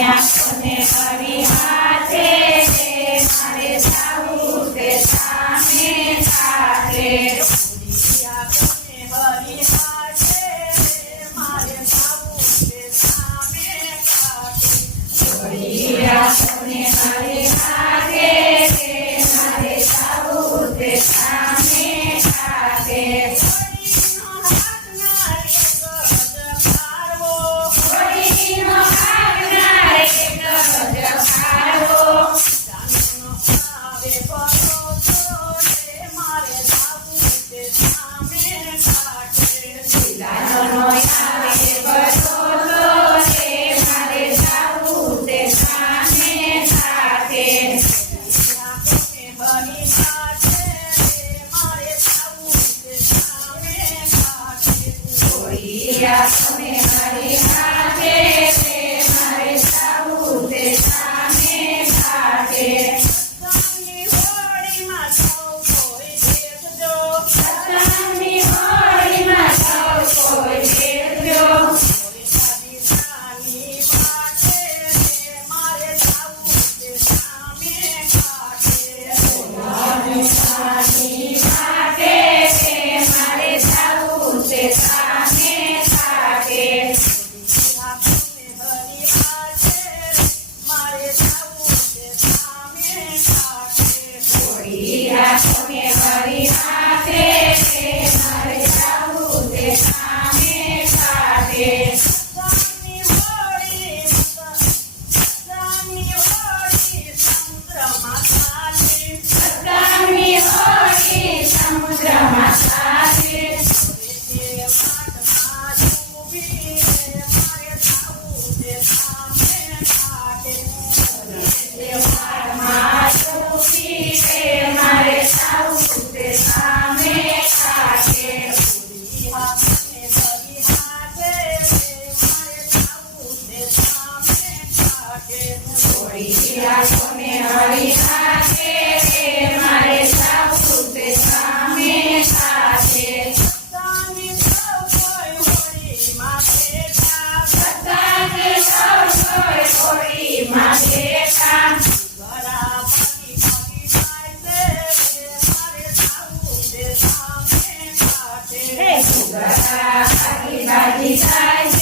આંખોને કરી હાથે મારે જાવું તે સામે કાઢે આંખોને કરી હાથે મારે જાવું તે સામે કાઢે તમે મારી હાથે મારે જાવું તે સામે કાઢે સત્સંગની હોળીમાં સૌ કોઈ દેખજો સત્સંગની હોળીમાં સૌ કોઈ દેખજો મારે જાવું તે સામે કાઢે મારે જાવું તે સામે આંખોને કરી હાથે મારે જાવું તે સામે કાઢે સત્સંગની હોળી સમુદ્રમાં ચાલે સત્સંગની હોળી સમુદ્રમાં ચાલે મારે જાવું તે સામે કાઢે આંખોને હરી હાથે મારે જાવું તે સામે કાઢે સત્સંગી સૌ કોઈ હોળીમાં બેઠા બાજી જાય